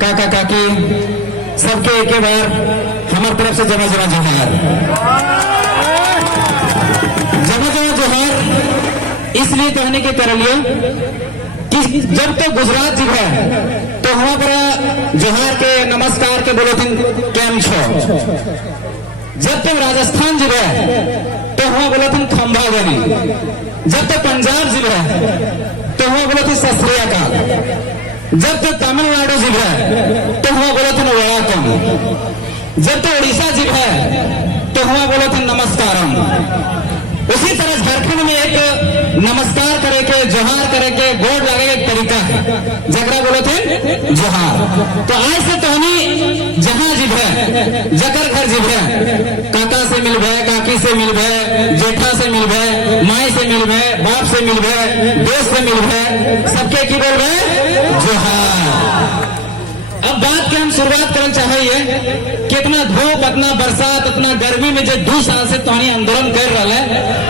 काका काकी सबके एक बार हमार तरफ से जमा जमा जोहार। जमा जमा जोहार इसलिए कहने के कर लिया कि जब तो गुजरात जी है तो वहां पर जोहार के नमस्कार के बोलो थिन केम छो। जब तक राजस्थान जी है तो वहां बोलो थिन खंभा गनी। जब तक पंजाब जी है तो वहां बोलो थी सत श्री अकाल। जब तक तमिलनाडु जी है तो वहां बोलो थे वड़ाकम। जब तक उड़ीसा जी है तो वहां बोलो थे नमस्कारम। उसी तरह झारखंड में एक नमस्कार करे के जोहार करे के गोड़ लगे एक तरीका है जगरा बोलो थे जोहार। तो आज से तोहनी जहां जीव है जकर घर जीव है काका से मिल भय काकी से मिल भय जेठा से मिल भय माई से मिल भय बाप से मिल भय दोस्त से मिल भय सबके की बोल रहे जोहार। अब बात के हम शुरुआत करना चाहिए कि इतना धूप इतना बरसात इतना गर्मी में जो 2 साल से तोहनी आंदोलन कर रहा है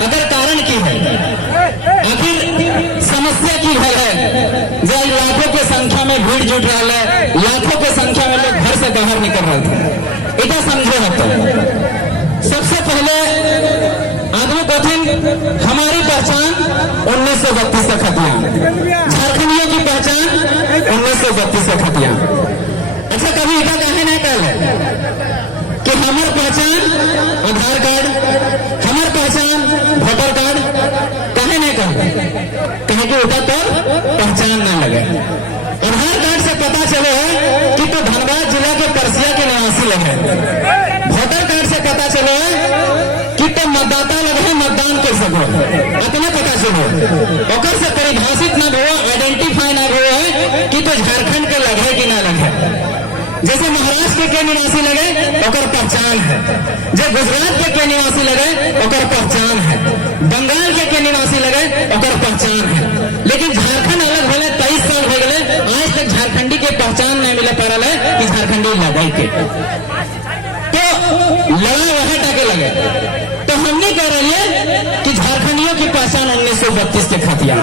अगर कारण की है आखिर समस्या की है जो लाखों के संख्या में भीड़ जुट रहा है लाखों के संख्या में लोग घर से बाहर निकल रहे थे इतना समझे हतो। सबसे पहले आदमी कथिन हमारी पहचान 1932 से खतिया झारखंडियों की पहचान 1932 से खतिया। अच्छा कभी इतना कहे नहीं कल कि हमार पहचान आधार कार्ड हमार पहचान वोटर कार्ड कहे नहीं कहे कि उठा तो पहचान ना लगे। आधार कार्ड से पता चले कि तो धनबाद जिला के परसिया के निवासी लगे। वोटर कार्ड से पता चले कि तो मतदाता लगे मतदान कर सको इतना पता चलो ओकर से परिभाषित ना हो आइडेंटिफाई ना हो कि तो झारखंड के लगे कि ना लगे। जैसे महाराष्ट्र के निवासी लगे ओकर पहचान है जो गुजरात के निवासी लगे ओकर पहचान है बंगाल के निवासी लगे ओकर पहचान है। लेकिन झारखंड अलग होले 23 साल हो गए आज तक झारखंडी के पहचान नहीं मिले पा रहा है कि झारखंडी लगे के तो लड़ा वहां टाके लगे। तो हम नहीं कह रहे हैं कि झारखंडियों की पहचान 1932 के खतिया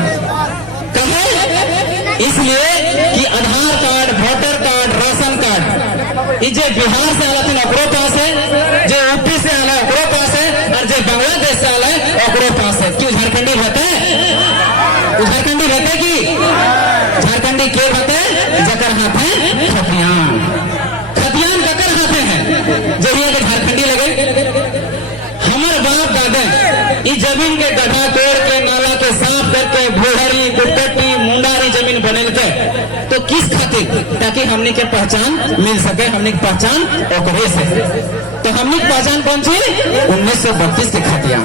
कहे इसलिए कि Aadhaar card voter card ration card जो बिहार से आला थे ओकरो पास है जो यूपी से आला ओकरो पास है और जो बांग्लादेश से आला है ओकरो पास है। क्यों झारखंडी रहते झारखंडी रहते कि झारखंडी के रहते जकर हाथ है खतियान खतियान ककर हाथ है जो ये झारखंडी लगे। हमारे बाप दादा इस जमीन के गड्ढा तोड़ के नाला के साफ करके भोहरी दुपट्टी मुंडारी जमीन बनल के तो किस खातिर ताकि हमने के पहचान मिल सके हमने की पहचान ओकरे से। तो हमने की पहचान कौन सी 1932 के खतिया।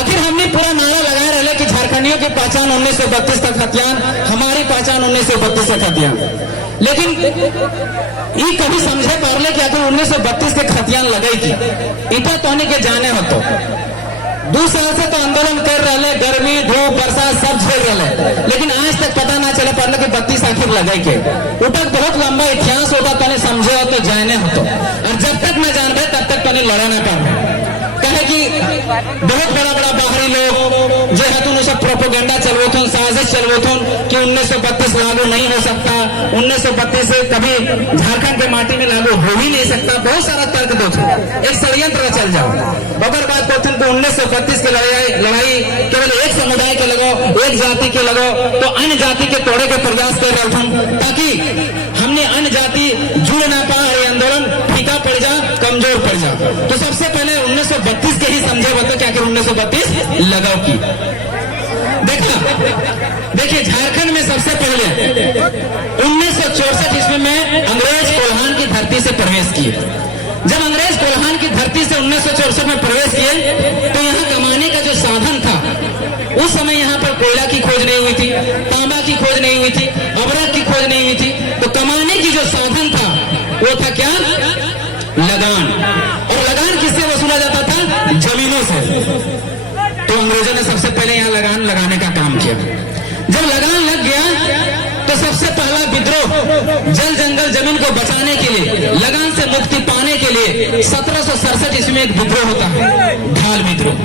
आखिर हमने पूरा नारा लगाए रहे कि झारखंडियों की पहचान 1932 का खतियान हमारी पहचान 1932 का खतियान। लेकिन ये कभी समझे पारले कि आखिर 1932 के खतियान लगेगी इतना तो के जाने हो तो 2 साल से तो आंदोलन कर रहे गर्मी धूप बरसात सब झेल रहे लेकिन आज तक पता ना चले पारले कि 32 आखिर लगे के उठक बहुत लंबा इतिहास होता तो समझे हो तो जाने हो तो और जब तक न जान रहे तब तक तो लड़ा ना पाए कहे कि बहुत बड़ा बड़ा बाहरी लोग जो है तुम सब प्रोपोगेंडा चलवोथुन साजिश चलवोथुन कि 1932 लागू नहीं हो सकता 1932 से कभी झारखंड के माटी में लागू हो ही नहीं सकता बहुत सारा तर्क दो एक षडयंत्र चल जाओ। अगर बात करते हैं तो 1932 की लड़ाई केवल एक समुदाय के लगो एक जाति के लगो तो अन्य जाति के तोड़े के प्रयास कर रहे थे ताकि हमने अन्य जाति जुड़ ना पाए आंदोलन फीका पड़ जा कमजोर पड़ जा। तो सबसे पहले 1932 के ही समझे बता क्या 1932 लगाओ की देखिए झारखंड में सबसे पहले 1964 ईस्वी में अंग्रेज कोल्हान की धरती से प्रवेश किए। जब अंग्रेज कोल्हान की धरती से 1964 में प्रवेश किए तो यहाँ कमाने का जो साधन था उस समय यहाँ पर कोयला की खोज नहीं हुई थी तांबा की खोज नहीं हुई थी अबरक की खोज नहीं हुई थी। तो कमाने की जो साधन था वो था क्या लगान। और लगान किससे वसूला जाता था जमीनों से। तो अंग्रेजों ने सबसे पहले यहाँ लगान लगाने का काम किया। जब लगान लग गया तो सबसे पहला विद्रोह जल जंगल जमीन को बचाने के लिए लगान से मुक्ति पाने के लिए 1767 ईस्वी में एक विद्रोह होता है, ढाल विद्रोह।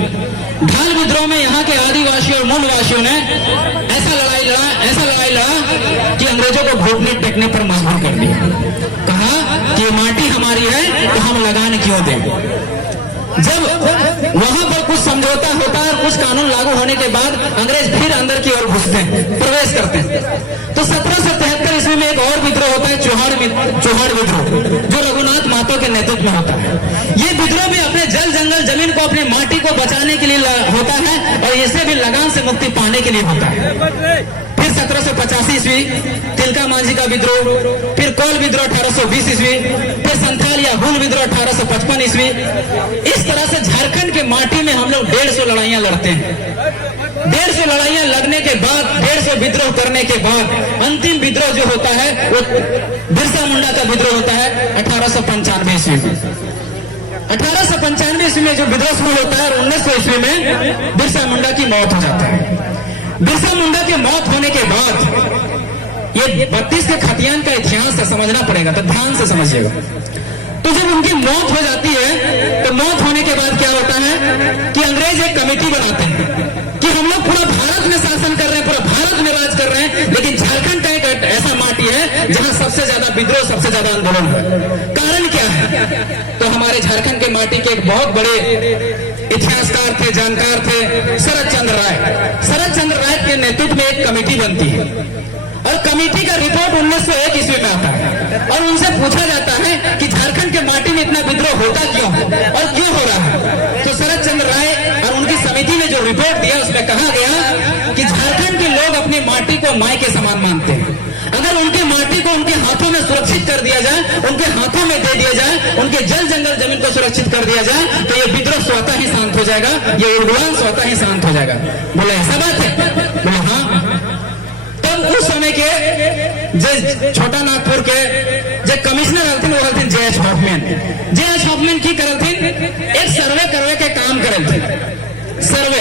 ढाल विद्रोह में यहाँ के आदिवासी और मूलवासियों ने ऐसा लड़ाई लड़ा कि अंग्रेजों को घुटने टेकने पर मजबूर कर दिया। कहा कि ये माटी हमारी है तो हम लगान क्यों दें। जब वहां पर कुछ समझौता होता है और कुछ कानून लागू होने के बाद अंग्रेज फिर अंदर की ओर घुसते हैं, प्रवेश करते हैं। तो 1773 ईस्वी में एक और विद्रोह होता है, चौहाड़ विद्रोह, जो रघुनाथ महतो के नेतृत्व में होता है। ये विद्रोह भी अपने जल जंगल जमीन को, अपनी माटी को बचाने के लिए होता है और इससे भी लगान से मुक्ति पाने के लिए होता है। फिर 1785 ईस्वी तिलका मांझी का विद्रोह, फिर कोल विद्रोह 1820 ईस्वी, फिर संथाल या हुल विद्रोह 1855 ईस्वी। इस तरह से झारखंड के माटी में हम लोग 150 लड़ाइयां लड़ते हैं। 150 लड़ाइयां लड़ने के बाद, 150 विद्रोह करने के बाद अंतिम विद्रोह जो होता है वो बिरसा मुंडा का विद्रोह होता है 1895 ईस्वी में। 1895 ईस्वी में जो विद्रोह शुरू होता है और 1900 ईस्वी में बिरसा मुंडा की मौत हो जाता है। बिरसा मुंडा के मौत होने के बाद ये 32 के खतियान का इतिहास है, समझना पड़ेगा, तो ध्यान से समझिएगा। तो जब उनकी मौत हो जाती है तो मौत होने के बाद क्या होता है कि अंग्रेज एक कमेटी बनाते हैं कि हम लोग पूरा भारत में शासन कर रहे हैं, पूरा भारत में राज कर रहे हैं, लेकिन झारखंड का एक ऐसा माटी है जहां सबसे ज्यादा विद्रोह, सबसे ज्यादा आंदोलन है। कारण क्या है? तो हमारे झारखंड के माटी के एक बहुत बड़े इतिहासकार थे, जानकार थे, शरद चंद्र राय। शरद चंद्र राय के नेतृत्व में एक कमेटी बनती है और कमेटी का रिपोर्ट 1901 ईस्वी में आता है और उनसे पूछा जाता है कि झारखंड के माटी में इतना विद्रोह होता क्यों और क्यों हो रहा है। तो शरद चंद्र राय और उनकी समिति ने जो रिपोर्ट दिया उसमें कहा गया कि झारखंड के लोग अपनी माटी को माई के समान मानते हैं। अगर उनकी माटी को उनके हाथों में सुरक्षित कर दिया जाए, उनके हाथों में दे दिया जाए, उनके जल जंगल जमीन को सुरक्षित कर दिया जाए तो ये विद्रोह स्वतः ही शांत हो जाएगा, ये उद्वान स्वतः ही शांत हो जाएगा। बोले ऐसा बात है? बोले हाँ। तब उस समय के छोटा नागपुर के जो कमिश्नर रहते वो रहते जे एच हॉफमैन की करते एक सर्वे के काम करते सर्वे।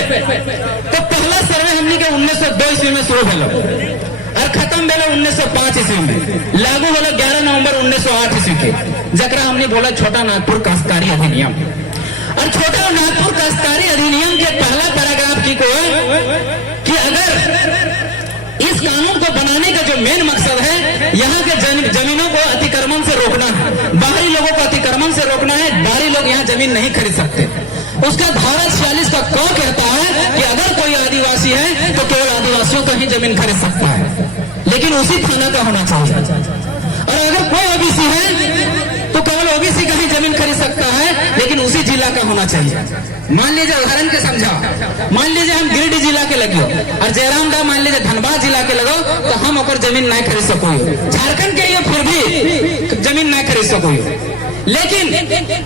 तो पहला सर्वे हमने के 1902 ईस्वी में शुरू भेलो और खत्म भेलो 1905 ईस्वी में, लागू होलो 11 नवंबर 1908 ईस्वी के, जकरा हमने बोला छोटा नागपुर काश्तकारी अधिनियम। और छोटा नागपुर काश्तकारी अधिनियम के पहला पैराग्राफ की को कि अगर इस कानून को बनाने का जो मेन मकसद है यहाँ के जमीनों को अतिक्रमण से रोकना है, बाहरी लोगों को अतिक्रमण से रोकना है, बाहरी लोग यहाँ जमीन नहीं खरीद सकते। उसका धारा 46 का क कहता है कि अगर कोई आदिवासी है तो केवल आदिवासियों का ही जमीन खरीद सकता है, लेकिन उसी थाना का होना चाहिए। और अगर कोई ओबीसी है तो केवल ओबीसी का ही जमीन खरीद सकता है, लेकिन उसी जिला का होना चाहिए। मान लीजिए उदाहरण के समझा, मान लीजिए हम गिरिडीह जिला के लगे और जयराम दा मान लीजिए धनबाद जिला के लगो तो हम ओकर जमीन नहीं खरीद सको। झारखंड के ये फिर भी जमीन नहीं खरीद सको, लेकिन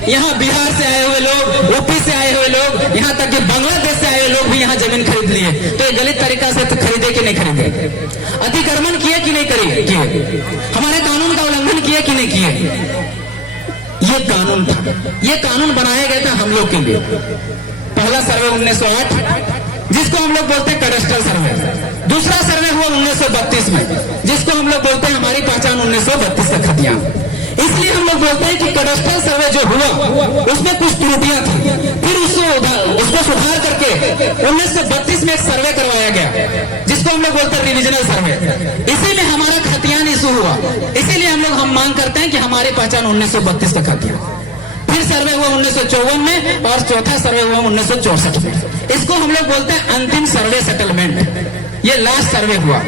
यहाँ बिहार से आए हुए लोग, यूपी से आए हुए लोग, यहाँ तक कि बांग्लादेश से आए हुए लोग भी यहाँ जमीन खरीद लिए। तो ये गलत तरीका से तो खरीदे कि नहीं खरीदे? अतिक्रमण किए कि नहीं किए? हमारे कानून का उल्लंघन किए कि नहीं किए? ये कानून था, ये कानून बनाया गया था हम लोग के लिए। पहला सर्वे 1908 जिसको हम लोग बोलते हैं कैडस्ट्रल सर्वे। दूसरा सर्वे हुआ 1932 में जिसको हम लोग बोलते हैं हमारी पहचान 1932 का खतियान। इसलिए हम लोग बोलते हैं कि कैडस्ट्रल सर्वे जो हुआ उसमें कुछ त्रुटियां थी, फिर उसको सुधार करके 1932 में एक सर्वे करवाया गया जिसको हम लोग बोलते हैं रिविजनल सर्वे। इसीलिए हमारा खतियान इशू हुआ, इसीलिए हम मांग करते हैं कि हमारी पहचान 1932 का खतियान। फिर सर्वे हुआ 1954 में और चौथा सर्वे हुआ 1964 में। इसको हम लोग बोलते हैं अंतिम सर्वे सेटलमेंट। ये लास्ट सर्वे हुआ।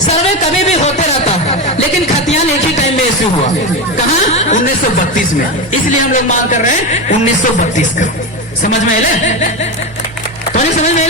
सर्वे कभी भी होते रहता है, लेकिन खतियान एक ही टाइम में इश्यू हुआ। कहाँ? 1932 में। इसलिए हम लोग मांग कर रहे हैं 1932 का। समझ में आए? तो समझ में